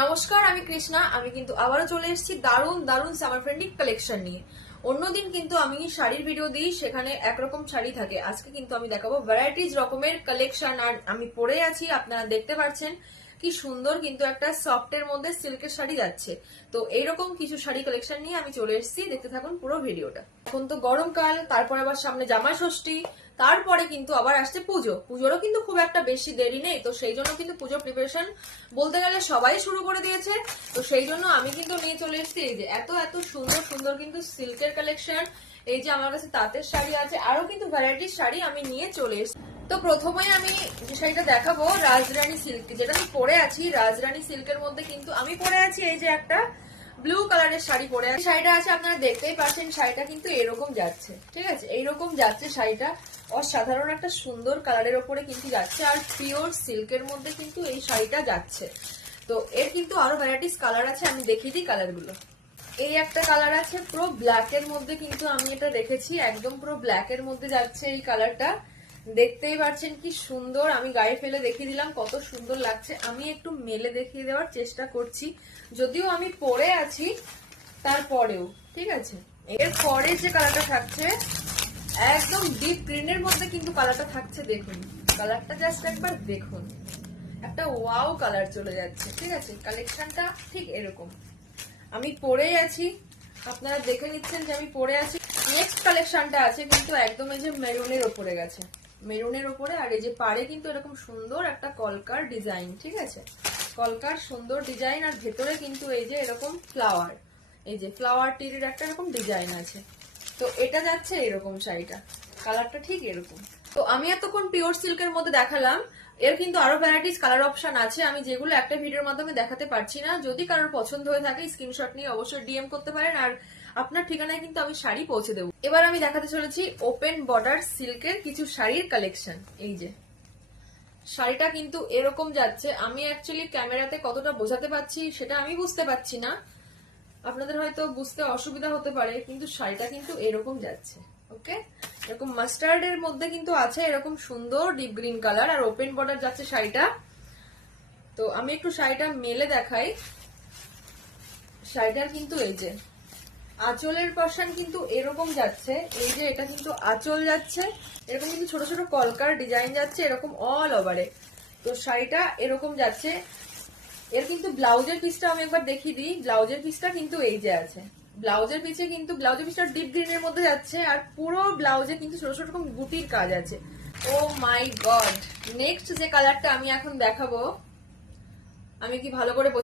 নমস্কার, আমি কৃষ্ণা। আমি কিন্তু আবারও চলে এসেছি দারুণ দারুণ সামার ফ্রেন্ডলি কালেকশন নিয়ে। অন্যদিন কিন্তু আমি শাড়ির ভিডিও দিই, সেখানে একরকম শাড়ি থাকে। আজকে কিন্তু আমি দেখাবো ভ্যারাইটিজ রকমের কালেকশন। আর আমি পরে আছি, আপনারা দেখতে পাচ্ছেন কি সুন্দর কিন্তু একটা সফটের মধ্যে সিল্কের শাড়ি যাচ্ছে। তো এইরকম কিছু শাড়ি কালেকশন নিয়ে আমি চলে এসেছি, দেখতে থাকুন পুরো ভিডিওটা। এখন তো গরমকাল, তারপর আবার সামনে জামাই ষষ্ঠী, তারপরে কিন্তু আবার আসছে পুজো। পুজোরও কিন্তু খুব একটা বেশি দেরি নেই, তো সেই জন্য কিন্তু পুজোর প্রিপারেশন বলতে গেলে সবাই শুরু করে দিয়েছে। তো সেই জন্য আমি কিন্তু নিয়ে চলে এসেছি এই যে এত এত সুন্দর সুন্দর কিন্তু সিল্কের কালেকশন। এই যে আমার কাছে তাঁতের শাড়ি আছে, আরো কিন্তু ভ্যারাইটির শাড়ি আমি নিয়ে চলে এসেছি। তো প্রথমে আমি যে শাড়িটা দেখাবো রাজরানী সিল্ক, যেটা আমি পরে আছি। রাজরানী সিল্কের মধ্যে কিন্তু আমি পরে আছি এই যে একটা ব্লু কালারের শাড়ি পরে আছে। শাড়িটা আছে, আপনারা দেখতেই পাচ্ছেন শাড়িটা কিন্তু এরকম যাচ্ছে, ঠিক আছে, এইরকম যাচ্ছে শাড়িটা। অসাধারণ একটা সুন্দর কালারের ওপরে কিন্তু যাচ্ছে, আর পিওর সিল্কের মধ্যে কিন্তু এই শাড়িটা যাচ্ছে। তো এর কিন্তু আরো ভ্যারাইটিস কালার আছে, আমি দেখিয়ে দিই কালারগুলো। এই একটা কালার আছে পুরো ব্ল্যাক এর মধ্যে, কিন্তু আমি এটা রেখেছি একদম পুরো ব্ল্যাক এর মধ্যে যাচ্ছে এই কালারটা। দেখতেই পাচ্ছেন কি সুন্দর, আমি গায়ে ফেলে দেখিয়ে দিলাম কত সুন্দর লাগছে। আমি একটু মেলে দেখিয়ে দেওয়ার চেষ্টা করছি, যদিও আমি পরে আছি তারপরেও, ঠিক আছে। এর পরে যে কালারটা থাকছে একদম ডিপ গ্রিনের মধ্যে কিন্তু কালারটা থাকছে, দেখুন কালারটা জাস্ট একবার দেখুন, একটা ওয়াও কালার চলে যাচ্ছে, ঠিক আছে। কালেকশনটা ঠিক এরকম আমি পরেই আছি, আপনারা দেখে নিচ্ছেন যে আমি পরে আছি। নেক্সট কালেকশনটা আছে কিন্তু একদম এই যে মেরুনের ওপরে গেছে, মেরুনের ওপরে। আর এই যে পাড়ে কিন্তু এরকম সুন্দর একটা কলকার ডিজাইন, ঠিক আছে, কলকার সুন্দর ডিজাইন। আর ভেতরে কিন্তু এই যে এরকম ফ্লাওয়ার, এই যে ফ্লাওয়ার টির একটা এরকম ডিজাইন আছে। তো এটা যাচ্ছে এরকম শাড়িটা, কালারটা ঠিক এরকম। তো আমি এতক্ষণ পিওর সিল্কের মধ্যে দেখালাম, এর কিন্তু আরো ভ্যারাইটিস কালার অপশন আছে, আমি যেগুলো একটা ভিডিওর মাধ্যমে দেখাতে পারছি না। যদি কারোর পছন্দ হয়ে থাকে স্ক্রিনশট নিয়ে অবশ্যই ডিএম করতে পারেন, আর আপনার ঠিকানায় কিন্তু আমি শাড়ি পৌঁছে দেবো। এবার আমি দেখাতে চলেছি ওপেন বর্ডার সিল্কের কিছু শাড়ির কালেকশন। এই যে শাড়িটা কিন্তু এরকম যাচ্ছে, আমি অ্যাকচুয়ালি ক্যামেরাতে কতটা বোঝাতে পারছি সেটা আমি বুঝতে পারছি না, আপনাদের হয়তো বুঝতে অসুবিধা হতে পারে, কিন্তু শাড়িটা কিন্তু এরকম যাচ্ছে। ওকে, এরকম মাস্টার্ড এর মধ্যে কিন্তু আছে এরকম সুন্দর ডিপ গ্রিন কালার, আর ওপেন বর্ডার যাচ্ছে শাড়িটা। তো আমি একটু শাড়িটা মেলে দেখাই। শাড়িটার কিন্তু এই যে আঁচলের পোরশন কিন্তু এরকম যাচ্ছে, এই যে এটা কিন্তু আঁচল যাচ্ছে এরকম, কিন্তু ছোট ছোট কলকার ডিজাইন যাচ্ছে এরকম অল ওভারে। তো শাড়িটা এরকম যাচ্ছে। এর কিন্তু ব্লাউজের পিসটা আমি একবার দেখিয়ে দিই। ব্লাউজের পিসটা কিন্তু এই যে আছে, ব্লাউজের পিছে কিন্তু ব্লাউজের পিসটা ডিপ গ্রিনের মধ্যে যাচ্ছে, আর পুরো ব্লাউজে কিন্তু ছোট ছোট রকম বুটির কাজ আছে। ও মাই গড, নেক্সট যে কালারটা আমি এখন দেখাবো, আমি কি ভালো করে